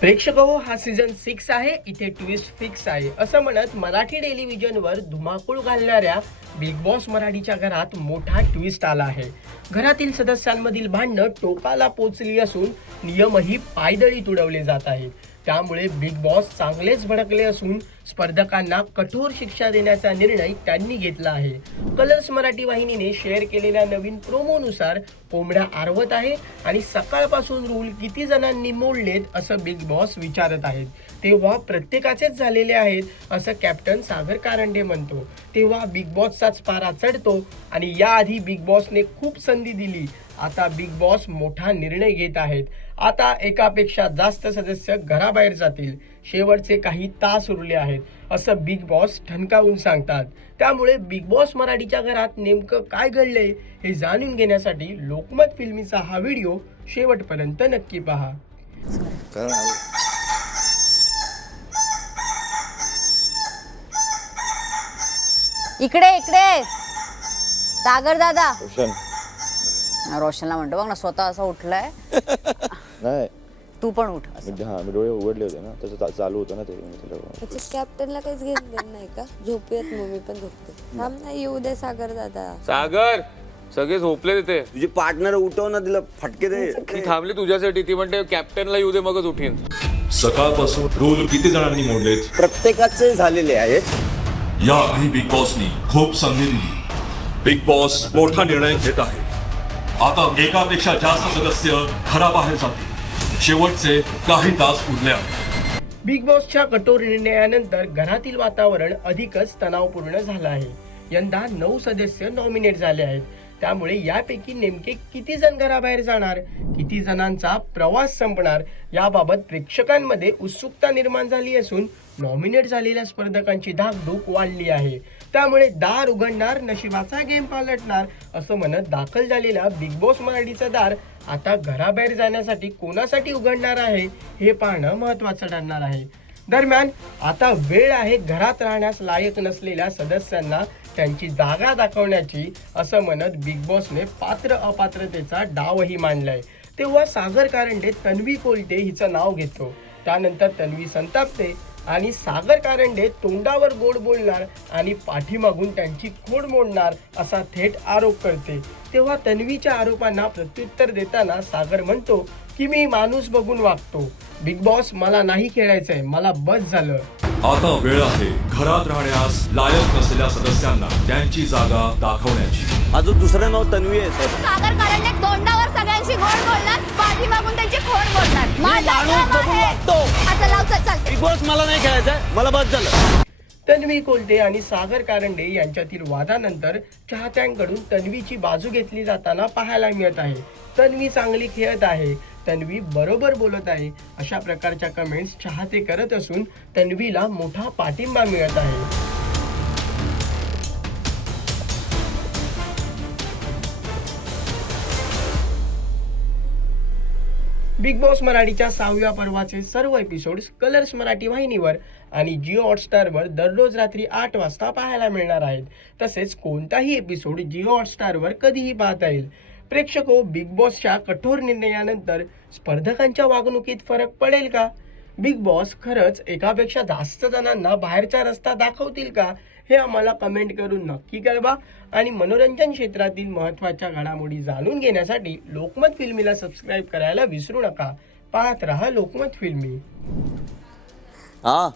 प्रेक्षक हो हा सीझन सिक्स आहे. इथे ट्विस्ट फिक्स आहे. असं म्हणत मराठी टेलिव्हिजनवर धुमाकूळ घालणाऱ्या बिग बॉस मराठीच्या घरात मोठा ट्विस्ट आला आहे. घरातील सदस्यांमधील भांडणं टोकाला पोचली असून नियमही पायदळी तुडवले जात आहेत. त्यामुळे बिग बॉस चांगलेच भडकले असून स्पर्धकांना कठोर शिक्षा देण्याचा निर्णय त्यांनी घेतला आहे. कलर्स मराठी वाहिनीने शेअर केलेल्या नवीन प्रोमोनुसार कोंबड्या आरवत आहे आणि सकाळपासून रूल किती जणांनी मोडलेत असं बिग बॉस विचारत आहेत. तेव्हा प्रत्येकाचेच झालेले आहेत असं कॅप्टन सागर कारंडे म्हणतो. तेव्हा बिग बॉसचाच पारा चढतो आणि याआधी बिग बॉसने खूप संधी दिली. आता बिग बॉस मोठा निर्णय घेत आहेत. आता एकापेक्षा जास्त सदस्य घराबाहेर जातील. शेवटचे काही तास उरले आहेत. असं बिग बॉस ठणकावून सांगतात. त्यामुळे बिग बॉस मराठीच्या घरात नेमकं काय घडलंय हे जाणून घेण्यासाठी लोकमत फिल्मीचा हा व्हिडिओ शेवटपर्यंत नक्की पहा. इकडे इकडे! सागर दादा. रोशन. रोशनला म्हणतो बघ ना स्वतः असं उठलाय. नाही. तू पण उठ असं. मी हा मी डोळे उघडले होते ना तसं चा- चालू होतं ना ते मी त्याच्या कॅप्टनला काहीच घेणं देणं नाही का? झोपूयात मग मी पण झोपते. थांब ना येऊ दे सागर दादा. सागर सगळे झोपले तिथे तुझे पार्टनर उठव ना तिला फटके दे. ती थांबली तुझ्यासाठी ती म्हणते कॅप्टनला येऊ दे मगच उठीन. सकाळपासून रूल किती जणांनी मोडलेत? प्रत्येकाचे झालेले आहेत. या आधी बिग बॉसनी खूप संधी दिली. बिग बॉस मोठा निर्णय घेत आहे. आता एकापेक्षा जास्त सदस्य घराबाहेर जातील. शेवटचे काही तास उरले बिग बॉसच्या कठोर निर्णयानंतर घरातील वातावरण अधिकच तणावपूर्ण झालं आहे. यंदा नऊ सदस्य नॉमिनेट झाले आहेत. त्यामुळे यापैकी नेमके किती जण घराबाहेर जाणार किती जणांचा प्रवास संपणार याबाबत प्रेक्षकांमध्ये उत्सुकता निर्माण झाली असून नॉमिनेट झालेल्या स्पर्धकांची धाकधूक वाढली आहे. त्यामुळे दार उघडणार नशिबाचा गेम पालटणार असं म्हणत दाखल झालेल्या बिग बॉस मराठीचं दार आता घराबाहेर जाण्यासाठी कोणासाठी उघडणार आहे हे पाहणं महत्वाचं ठरणार आहे. दरम्यान आता वेळ आहे घरात राहण्यास लायक नसलेल्या सदस्यांना त्यांची जागा दाखवण्याची असं म्हणत बिग बॉसने पात्र अपात्रतेचा डावही मांडलाय. तेव्हा सागर कारंडे तन्वी कोलटे हिचं नाव घेतो. त्यानंतर तन्वी संतापते आणि सागर कारंडे तोंडावर गोड बोलणार आणि पाठीमागून त्यांची खोड मोडणार असा थेट आरोप करते. तेव्हा तन्वीच्या आरोपांना प्रत्युत्तर देताना सागर म्हणतो की मी माणूस बघून वागतो. बिग बॉस मला नाही खेळायचंय. मला बस झालं. आता वेळ आहे. घरात राहण्यास लायक नसलेल्या सदस्यांना त्यांची जागा दाखवण्याची. माझं दुसरं नाव तन्वी आहे सर सागर कारंडे तोंडावर सगळ्यांशी गोड बोलणार. पाठीमागून त्यांची खोड बोलणार माझा क्रम आहे. आता लाव चल चल. बिग बॉस मला नाही खेळायचं मला बस झालं. तन्वी कोलते आणि सागर कारंडे यांच्यातील वादानंतर चाहत्यांकडून तन्वीची बाजू घेतली जाताना पाहायला मिळत आहे. तन्वी चांगली खेळत आहे. तन्वी बरोबर बोलत आहे. अशा प्रकारच्या कमेंट्स चाहते करत असून तन्वीला मोठा पाठिंबा मिळत आहे. बिग बॉस मराठीच्या सहाव्या पर्वाचे सर्व एपिसोड्स कलर्स मराठी वाहिनीवर आणि जिओ हॉटस्टारवर दररोज रात्री आठ वाजता पाहायला मिळणार आहेत. तसेच कोणताही एपिसोड जिओ हॉटस्टारवर कधीही पाहता येईल. प्रेक्षक बिग बॉसच्या कठोर निर्णयानंतर स्पर्धकांच्या वागणुकीत फरक पडेल का? बिग बॉस खरंच एकापेक्षा जास्त जणांना बाहेरचा रस्ता दाखवतील का? हे आम्हाला कमेंट करून नक्की कळवा. आणि मनोरंजन क्षेत्रातील महत्त्वाच्या घडामोडी जाणून घेण्यासाठी लोकमत फिल्मीला सबस्क्राईब करायला विसरू नका. पाहत रहा लोकमत फिल्मी. हा.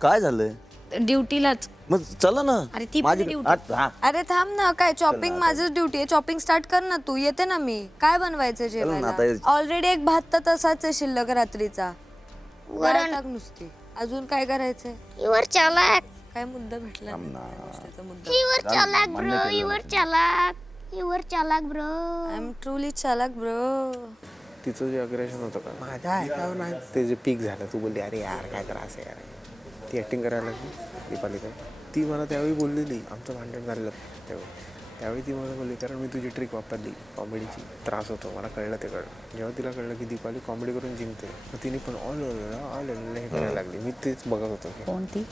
काय झालंय? ड्युटीलाच. मग चला ना. अरे ती पण माझी duty. आत- हा, अरे थांब ना. काय चॉपिंग माझंच ड्युटी आहे. चॉपिंग स्टार्ट कर ना तू. येते ना मी. काय बनवायचं ना जेवायला? आता. ऑलरेडी एक भात तर तसाच आहे शिल्लक रात्रीचा. टाक नुसती. अजून काय करायचंय? इवर चालाक. काय मुद्दा भेटला नाही गोष्टीचा मुद्दा. इवर चालाक ब्रो इवर चालाक. इवर चालाक ब्रो. आय एम ट्रुली चालाक ब्रो. तिचं जे अग्रेशन होतं का? माझ्या ऐकावं नाही. ते जे पीक झालं तू बोलली अरे यार काय त्रास आहे यार. ती ॲक्टिंग करायला लागली दीपाली काय ती मला त्यावेळी बोललेली आमचं भांडण झालेलं त्यावेळी त्यावेळी ती मला बोलली कारण मी तुझी ट्रिक वापरली कॉमेडीची त्रास होतो मला कळलं ते कळलं. जेव्हा तिला कळलं की दीपाली कॉमेडी करून जिंकते मग तिने पण ऑल ऑल हे करायला लागली. मी तेच बघत होतो. की कोणती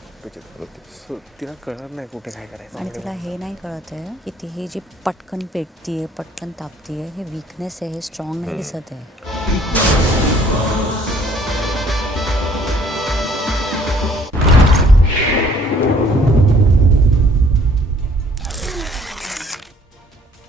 सो तिला कळत नाही कुठे काय आणि करायचं तिला हे नाही कळत आहे की ती ही जी पटकन पेटतीये पटकन तापतीये हे वीकनेस आहे हे स्ट्रॉंग नाही दिसत आहे